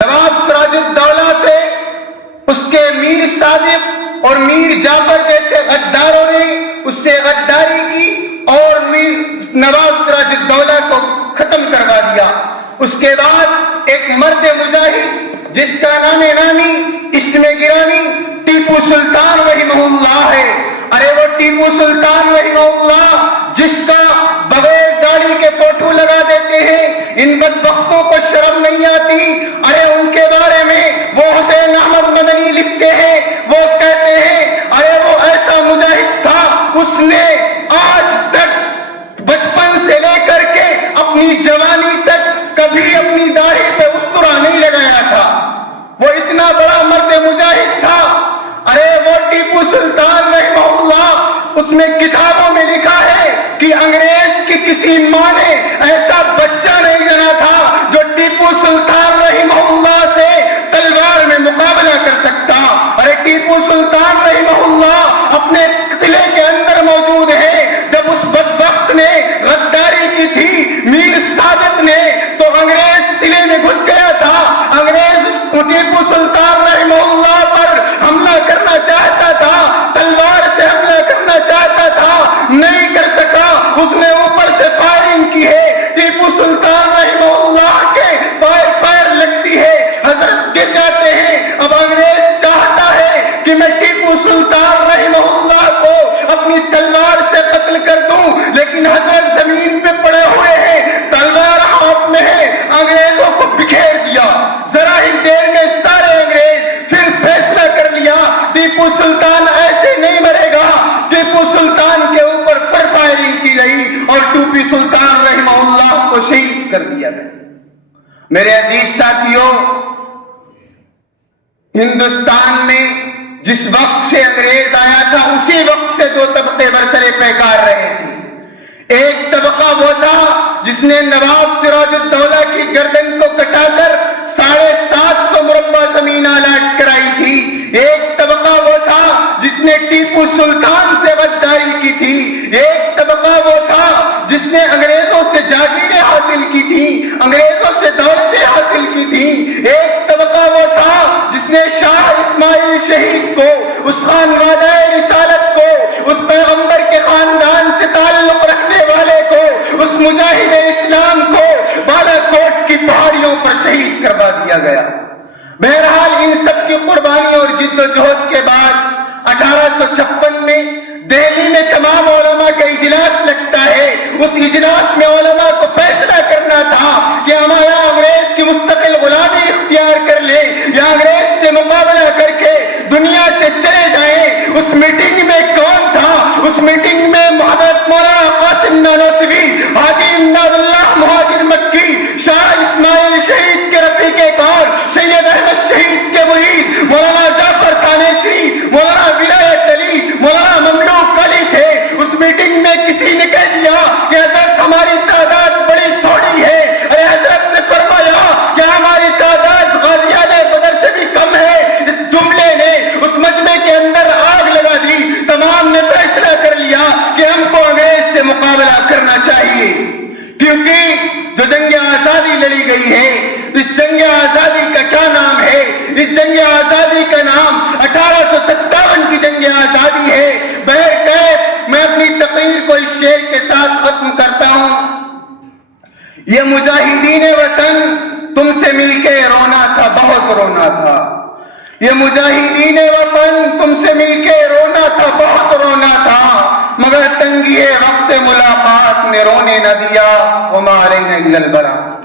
نواب سراج الدولہ سے اس کے میر صادق اور میر جعفر جیسے غداروں نے اس سے غداری کی اور نواب سراج الدولہ کو ختم کروا دیا۔ اس کے بعد ایک مرد مجاہد جس کا نام نامی اسم گرامی ٹیپو سلطان رحمہ اللہ ہے۔ ارے وہ ٹیپو سلطان رحمہ اللہ جس کا بغیر داڑھی کے فوٹو لگا دیتے ہیں، ان بدبختوں کو شرم نہیں آتی۔ ارے ان کے بارے میں وہ حسین احمد مدنی لکھتے ہیں، وہ کہتے ہیں ارے وہ ایسا مجاہد تھا، اس نے آج تک بچپن سے لے کر کے اپنی جوانی تک کبھی اپنی داڑھی پہ استرا نہیں لگایا تھا، وہ اتنا بڑا مرد مجاہد تھا۔ ارے وہ ٹیپو سلطان رحمہ اللہ اس میں کتابوں میں لکھا ہے کہ انگریز کی کسی ماں نے ایسا بچہ نہیں جنا تھا جو ٹیپو سلطان رحمہ اللہ سے تلوار میں مقابلہ کر سکتا۔ ارے ٹیپو سلطان رحمہ اللہ اپنے قلعے کے اندر موجود ہے، جب اس بدبخت نے غداری کی تھی میر صادق نے تو انگریز قلعے میں گھس گیا تھا۔ انگریز ٹیپو سلطان رحمہ اللہ پر حملہ کرنا چاہتا تھا، تلوار سے حملہ کرنا چاہتا تھا، نہیں کر سکا، اس نے اوپر سے فائرنگ کی ہے، ٹیپو سلطان رحمہ اللہ کے فائر لگتی ہے، حضرت گر جاتے ہیں۔ اب انگریز چاہتا ہے کہ میں ٹیپو سلطان رحمہ اللہ کو اپنی تلوار سے قتل کر دوں، لیکن حضرت زمین پہ پڑے ہوئے ہیں، تلوار ہاتھ میں ہے، انگریزوں کو بکھیر دیا۔ ذرا ہی دیر میں سارے انگریز پھر فیصلہ کر لیا ٹیپو سلطان ایسے نہیں مرے گا۔ ٹیپو سلطان کے اوپر فائرنگ کی گئی اور ٹیپو سلطان رحمہ اللہ کو شہید کر دیا گیا۔ میرے عزیز ساتھیوں، ہندوستان میں جس وقت سے انگریز آیا تھا اسی وقت سے دو طبقے برسر پیکار رہے تھے۔ ایک طبقہ وہ تھا جس نے نواب سراج الدولہ کی گردن کو کٹا کر 750 مربع زمین الاٹ کرائی تھی۔ ایک طبقہ وہ تھا جس نے ٹیپو سلطان سے غداری کی تھی۔ ایک طبقہ وہ تھا جس نے انگریزوں سے جاگیریں حاصل کی تھی، انگریزوں سے دولتیں حاصل کی تھی۔ ایک طبقہ وہ تھا جس نے شاہ اسماعیل شہید کو، اس خانوادہ رسالت کو، اس پیغمبر کے خاندان سے تعلق رکھنے والے کو، اس مجاہد اسلام کو بالا کوٹ کی پہاڑیوں پر شہید کروا دیا گیا۔ بہرحال ان سب کی قربانی اور جد و جہد کے بعد 1856 میں دہلی میں تمام علماء کا اجلاس لگتا ہے۔ اس اجلاس میں علماء کو فیصلہ کرنا تھا کہ ہمارا انگریز کی مستقل غلامی اختیار کر لے یا انگریز سے مقابلہ کر کے دنیا سے چلے جائیں۔ اس میٹنگ میں کون تھا؟ اس میٹنگ میں حضرت مولانا قاسم نانوتوی، حاجی امداد اللہ مہاجر مکی، شاہ اسماعیل شہید کے رفیق کار، سید احمد شہید کے مرید مولانا جعفر تانیسری، مولانا ولایت علی، مولانا مملوک علی تھے۔ اس میٹنگ میں کسی نے کہہ دیا کہ حضرت ہماری تعداد بڑی تھوڑی ہے۔ ارے حضرت نے فرمایا کہ ہماری تعداد غازیان بدر سے بھی کم ہے۔ اس جملے نے اس مجمع کے اندر آگ لگا دی۔ تمام نے فیصلہ کر لیا کہ ہم کو انگریز سے مقابلہ کرنا چاہیے، کیونکہ جو جنگ آزادی لڑی گئی ہے اس جنگ آزادی کا کیا نام ہے؟ اس جنگ آزادی کا نام 1857 کی جنگ آزادی ہے۔ بہرکیف میں اپنی تقریر کو اس شعر کے ساتھ ختم کرتا ہوں۔ یہ مجاہدین وطن تم سے مل کے رونا تھا، بہت رونا تھا۔ یہ مجاہدین وطن تم سے مل کے رونا تھا، بہت رونا تھا، مگر تنگی وقت ملاقات نے رونے نہ دیا، وما علینا الا البلاغ۔